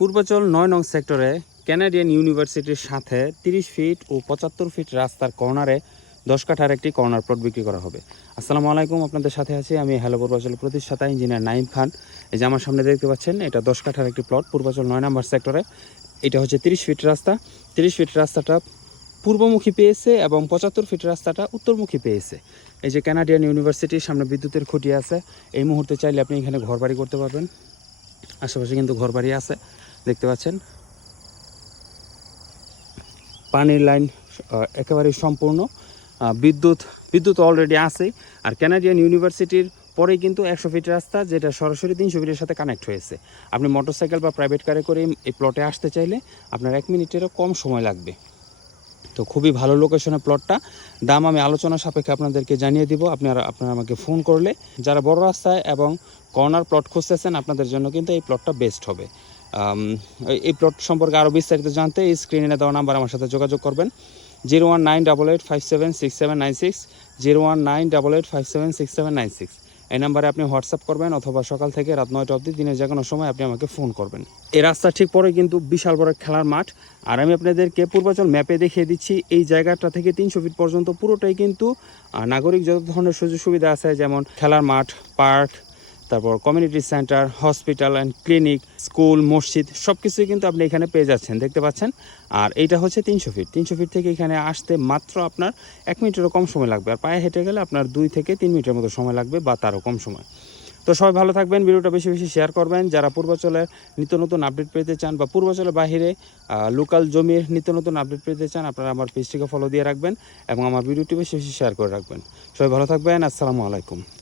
পূর্বাচল ৯ নং সেক্টরে ক্যানাডিয়ান ইউনিভার্সিটির সাথে ৩০ ফিট ও ৭৫ ফিট রাস্তার কর্নারে ১০ কাঠার একটি কর্নার প্লট বিক্রি করা হবে। আসসালামু আলাইকুম, আপনাদের সাথে আছি আমি হ্যালো পূর্বাচলের প্রতিষ্ঠাতা ইঞ্জিনিয়ার নাইম খান। এই যে আমার সামনে দেখতে পাচ্ছেন, এটা ১০ কাঠার একটি প্লট পূর্বাচল ৯ নম্বর সেক্টরে। এটা হচ্ছে ৩০ ফিট রাস্তা। ৩০ ফিট রাস্তাটা পূর্বমুখী পেয়েছে এবং ৭৫ ফিট রাস্তাটা উত্তরমুখী পেয়েছে। এই যে ক্যানাডিয়ান ইউনিভার্সিটির সামনে বিদ্যুতের খুঁটি আছে। এই মুহূর্তে চাইলে আপনি এখানে ঘরবাড়ি করতে পারবেন। আশেপাশে কিন্তু ঘরবাড়ি আছে, দেখতে পাচ্ছেন। পানির লাইন একেবারে সম্পূর্ণ, বিদ্যুৎ অলরেডি আছে। আর ক্যানাডিয়ান ইউনিভার্সিটির পরেই কিন্তু ১০০ ফিট রাস্তা, যেটা সরাসরি ৩০০ ফিটের সাথে কানেক্ট হয়েছে। আপনি মোটরসাইকেল বা প্রাইভেট কারে করে এই প্লটে আসতে চাইলে আপনার ১ মিনিটেরও কম সময় লাগবে। তো খুবই ভালো লোকেশনে প্লটটা। দাম আমি আলোচনা সাপেক্ষে আপনাদেরকে জানিয়ে দিব। আপনারা আমাকে ফোন করলে, যারা বড় রাস্তায় এবং কর্নার প্লট খুঁজতেছেন, আপনাদের জন্য কিন্তু এই প্লটটা বেস্ট হবে। এই প্লট সম্পর্কে আরও বিস্তারিত জানতে এই স্ক্রিনে দেওয়া নাম্বার আমার সাথে যোগাযোগ করবেন। 01988576796, 01988576796। এই নাম্বারে আপনি হোয়াটসঅ্যাপ করবেন অথবা সকাল থেকে রাত ৯টা অবধি দিনের যে কোনো সময় আপনি আমাকে ফোন করবেন। এই রাস্তার ঠিক পরে কিন্তু বিশাল বড় খেলার মাঠ। আর আমি আপনাদেরকে পূর্বাচল ম্যাপে দেখিয়ে দিচ্ছি, এই জায়গাটা থেকে ৩০০ ফিট পর্যন্ত পুরোটাই কিন্তু নাগরিক যত ধরনের সুযোগ সুবিধা আছে, যেমন খেলার মাঠ, পার্ক, তারপর community centre, hospital and clinic, school, মসজিদ, সব কিছুই কিন্তু আপনি এখানে পেয়ে যাচ্ছেন, দেখতে পাচ্ছেন। আর এইটা হচ্ছে ৩০০ ফিট। ৩০০ ফিট থেকে এখানে আসতে মাত্র আপনার ১ মিনিটেরও কম সময় লাগবে। আর পায়ে হেঁটে গেলে আপনার ২ থেকে ৩ মিনিটের মতো সময় লাগবে, বা তারও কম সময়। তো সবাই ভালো থাকবেন, ভিডিওটা বেশি বেশি শেয়ার করবেন। যারা পূর্বাচলের নিত্য নতুন আপডেট পেতে চান বা পূর্বাচলের বাহিরে লোকাল জমির নিত্য নতুন আপডেট পেতে চান, আপনারা আমার পেজটিকে ফলো দিয়ে রাখবেন এবং আমার ভিডিওটি বেশি বেশি শেয়ার করে রাখবেন। সবাই ভালো থাকবেন। আসসালামু আলাইকুম।